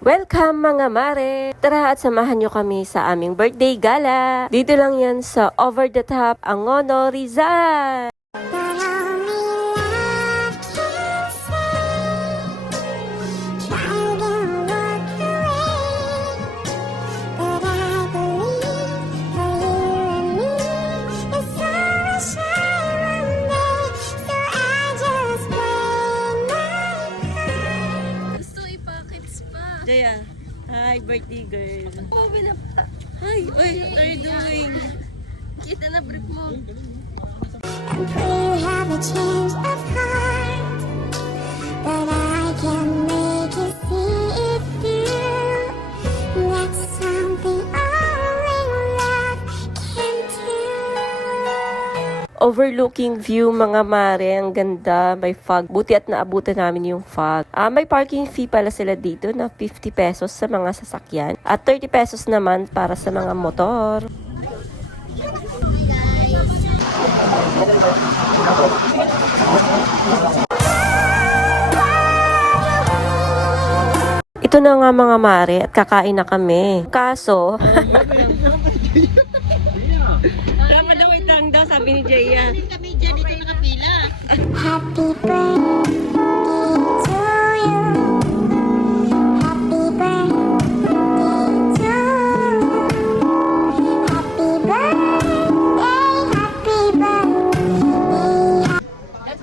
Welcome mga mare! Tara at samahan nyo kami sa aming birthday gala. Dito lang yan sa Over the Top, Angono, Rizal! Jaya, hi birthday girl. Oh, binapta. Hi, oy, what are you doing? Kita na brief mo. And we have a change of heart, but I can make you see it through. That's something only love can do. Overlooking view mga mare, ang ganda, may fog. Buti at naabutan namin yung fog. May parking fee pala sila dito na 50 pesos sa mga sasakyan at 30 pesos naman para sa mga motor. Ito na nga mga mare at kakain na kami. Kaso, Alam mo daw, wait lang daw, sabi ni Jaya. Kami dyan dito nakapila. Happy birthday to you. Happy birthday to you. Happy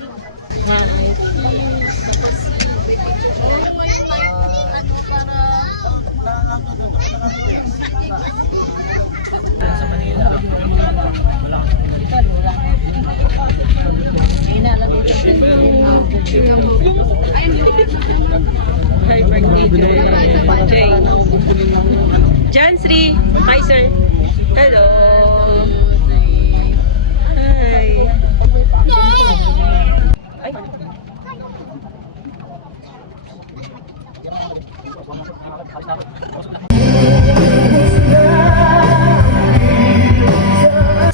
birthday, happy birthday. Hi birthday girl. Jay. Jansri. Hi sir. Hello. Hi. Ay.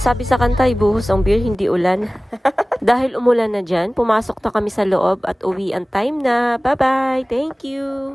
sabi sa kanta, ibuhos ang beer, hindi ulan. Dahil umulan na dyan, pumasok na kami sa loob at uwi ang time na. Bye-bye! Thank you!